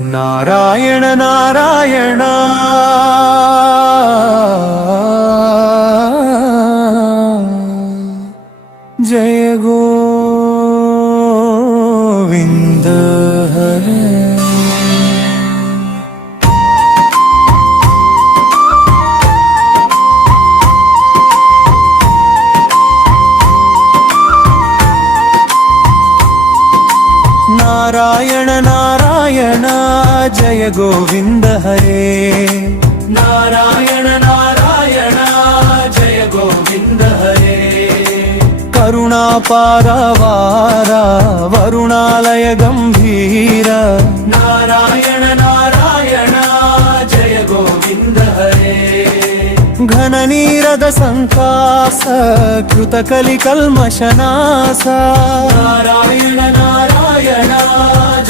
నారాయణ నారాయణ జయ గోవింద హరే. నారాయణ నారాయణ జయ గోవింద హరే. నారాయణ నారాయణ జయ గోవింద హరే. కరుణాపారవార వరుణాలయ గంభీర. నారాయణ నారాయణ జయ గోవింద హరే. ఘన నీరద సంకాస కృత కలి కల్మషనాస. నారాయణ నారాయణ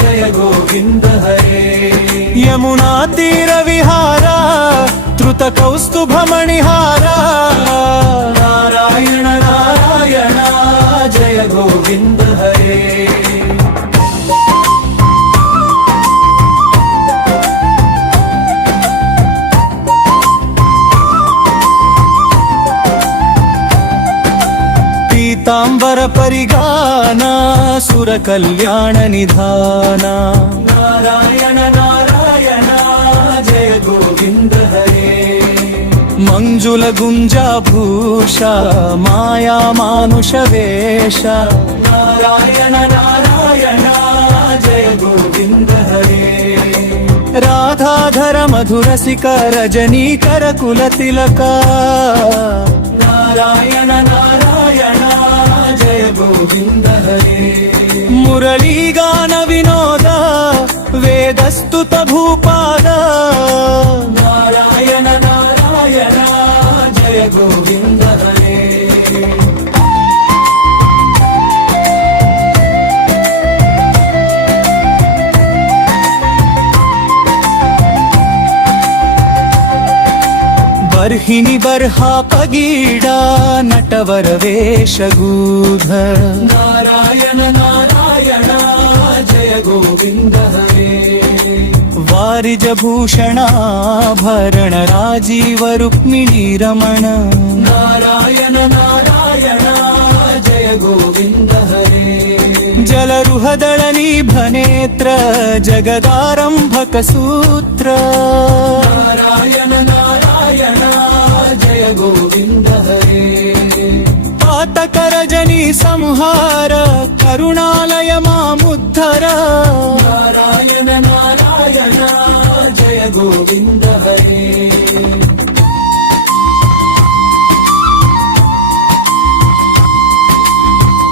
జయ గోవింద హరే. యమునా తీర విహార ధృత కౌస్తుభ మణిహార. నారాయణ నారాయణ జయ గోవింద హరే. పీతాంబర పరిగాన సుర కళ్యాణ నిధాన. నారాయణ నారాయణ జయ గోవింద హరే. మంజుల గుంజాభూష మాయా మానుష వేష. నారాయణ నారాయణ జయ గోవింద హరే. రాధాధర మధురసిక రజనీకర కుల తిలక. నారాయణ నారాయణ జయ గోవింద హరే. మురళీగాన వినోద వేదస్తుత భూపాద. నారాయణ నారాయణ జయ గోవింద హరే. బర్హిణి బర్హా పగీడా నటవర వేషగూధ. నారాయణ నారాయణ జయ గోవింద హరే. వారిజ భూషణాభరణ రాజీవ రుక్మిణీ రమణ. నారాయణ నారాయణ జయ గోవింద హరే. జలరుహదళ నిభనేత్ర జగదారంభక సూత్ర. నారాయణ నారాయణ జయ గోవింద హరే. పాతక రజనీ సంహార కరుణాలయ మాముద్ధర. నారాయణ నారాయణ జయ గోవింద హరే.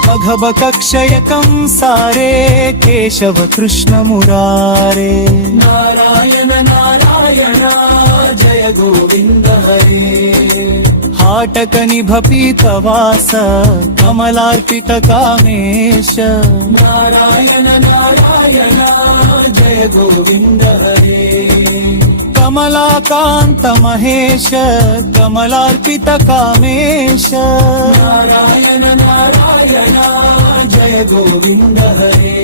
భగవకక్షయకం సారే కేశవ కృష్ణ మురారే. నారాయణ నారాయణ జయ గోవింద హరే. हाटक निभ पीतवास कमलार्पित कामेश. नारायण नारायण जय गोविंद हरे. कमलाकांत महेश कमलार्पित कामेश. नारायण नारायण जय गोविंद हरे.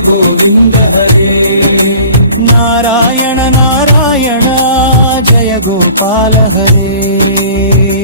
गोविंद हरे. नारायण नारायण जय गोपाल हरे.